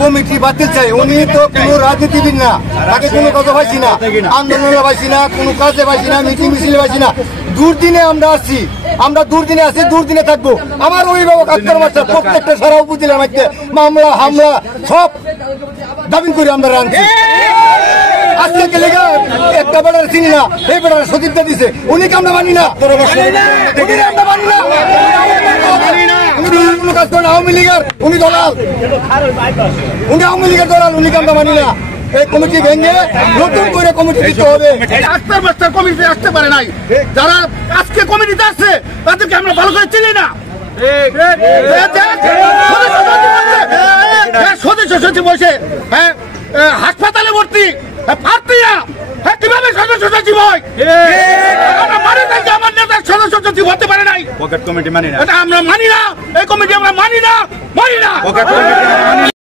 Committee বাতিল চাই। উনি তো কোনো রাজনীতিবিদ না, তাকে কোনো কথা পাইছি না, আন্দোলনে পাইছি না, কোনো কাজে পাইছি না, মিটিং মিছিলে পাইছি না। দুর্দিনে আমরা আসছি, আমরা দুর্দিনে আছি, দুর্দিনে থাকবো। আমার অভিভাবক আক্তার মাস্টার প্রত্যেকটা সারা উপজেলার মধ্যে মামলা হামলা সব দাবিন করে আমরা রাখছি। আজকে গেলে একটা বেড়ার চিনি না, এই বেড়ার সতীর্থা দিছে, উনিকে আমরা মানি না, আমরা মানি না। উনি কাজ করেন আওয়ামী লীগের, উনি দলাল, উনি আওয়ামী লীগের দলাল, উনিকে আমরা মানি না। এই কমিটি ভেঙে নতুন করে কমিটি দিতে হবে। আক্তার মাস্টার কমিটি আসতে পারে নাই, যারা আজকে কমিটিতে আসছে তাদেরকে আমরা ভালো করে চিনি না। সদস্য সচিব বসে হাসপাতালে ভর্তি প্রার্থীরা কিভাবে সদস্য সচিব হয়? আমরা মানি না, আমার নেতার সদস্য সচিব হতে পারে নাই। পকেট কমিটি মানি না, আমরা মানি না, এই কমিটি আমরা মানি না।